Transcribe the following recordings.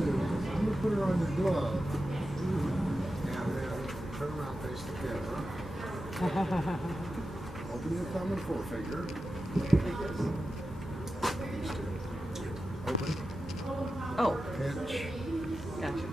do is I'm going to put her on your glove and then turn around, face the camera. Open your thumb and forefinger. Open. Oh. Pinch. Gotcha.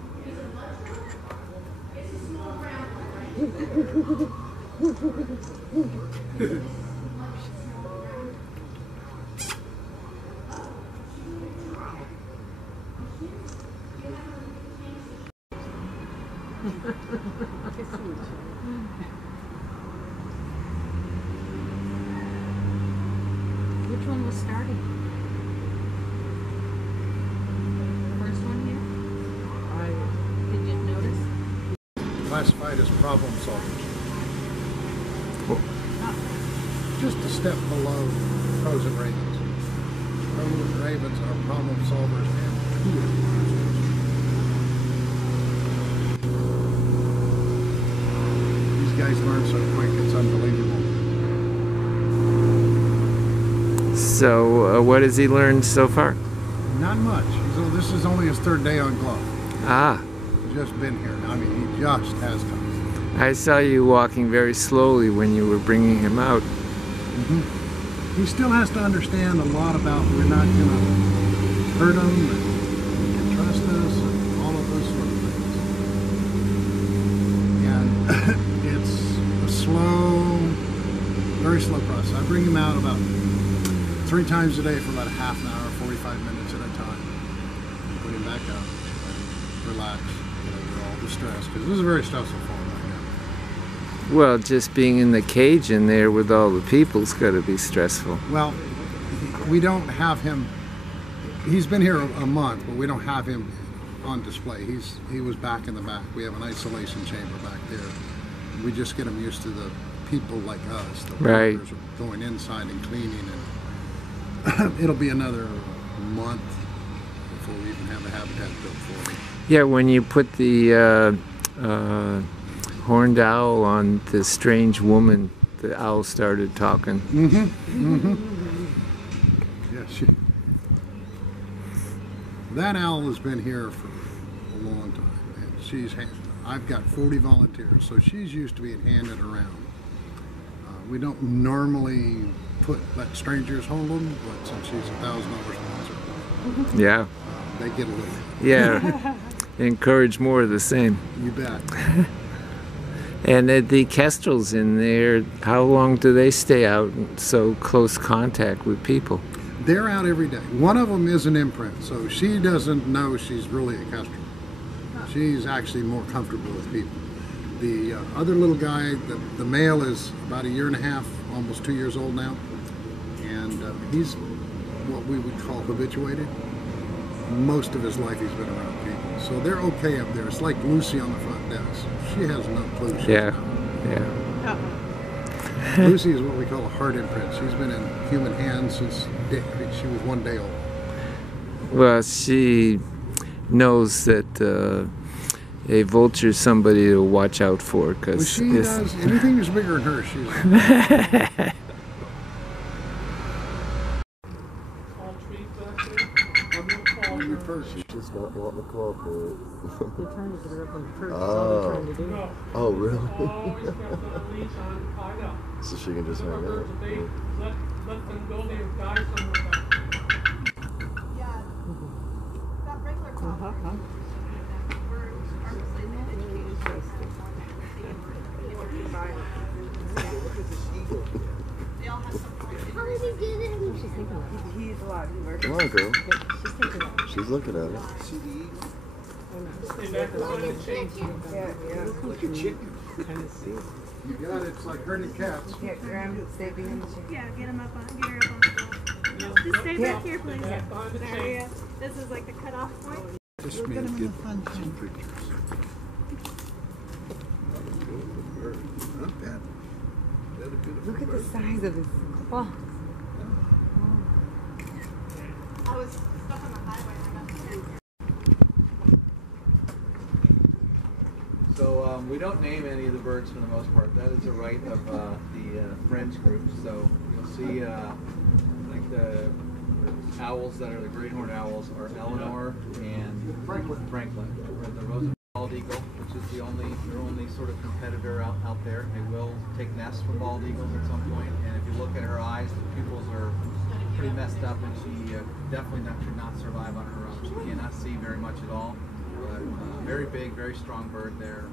Which one was starting? First one here? Did you notice? Classified as problem solvers. Just a step below crows and ravens. Crows and ravens are problem solvers and poor users. These guys learn so quick, it's unbelievable. So, what has he learned so far? Not much. This is only his third day on glove. Ah. He's just been here. I mean, he just has come. I saw you walking very slowly when you were bringing him out. He still has to understand a lot about we're not going to hurt him, and he can trust us, and all of those sort of things. And it's a slow, very slow process. I bring him out about 3 times a day for about a half an hour, 45 minutes at a time. And put him back out, and relax, get over all the stress, because this is very stressful for him right now. Well, just being in the cage in there with all the people's got to be stressful. Well, we don't have him. He's been here a month, but we don't have him on display. He was back in the back. We have an isolation chamber back there. We just get him used to the people like us. The right. workers going inside and cleaning, and it'll be another month before we even have a habitat built for him. Yeah, when you put the horned owl on the strange woman, the owl started talking. Yeah, that owl has been here for a long time, and I've got 40 volunteers, so she's used to being handed around. We don't normally let strangers hold them, but since she's a $1,000 sponsor, yeah, they get a little. Yeah, encourage more of the same. You bet. And the kestrels in there, how long do they stay out in so close contact with people? They're out every day. One of them is an imprint, so she doesn't know she's really a kestrel. She's actually more comfortable with people. The other little guy, the male is about 1.5 years, almost 2 years old now, and he's what we would call habituated. Most of his life he's been around people. So they're okay up there. It's like Lucy on the front desk. She has no clue. Yeah. Lucy is what we call a heart imprint. She's been in human hands since she was 1 day old. Well, she knows that a vulture is somebody to watch out for. Well, she does. Anything that's bigger than her, she's... She's just not wanting to cooperate. They're trying to get her up on the perch. Oh. That's all they're trying to do. Oh, really? So she can just hang out. Let them go there, guys somewhere. Yeah. That regular conference. We're obviously they all have some. How did he get in? She's thinking about it. He's alive. Come on, girl. She's thinking about it. She's looking at it. Stay back behind the chain. Like a chicken. Kind of see. You got it. It's like herding cats. Yeah, grab it, stay behind the chair. Yeah, get her up on the wall. Just stay back here, please. Back behind the There chain. you go. This is like the cutoff point. Just me get some pictures. Not bad. Look at the size of his claws. I was stuck on the highway and I got there. So we don't name any of the birds for the most part. That is a right of the French group. So you'll see like the owls that are the great horned owls are Eleanor and Franklin. The Roosevelt bald eagle, which is their only sort of competitor out there. They will take nests from bald eagles at some point, and if you look at her eyes, the pupils are pretty messed up, and she definitely could not survive on her own. She cannot see very much at all, but very big, very strong bird there.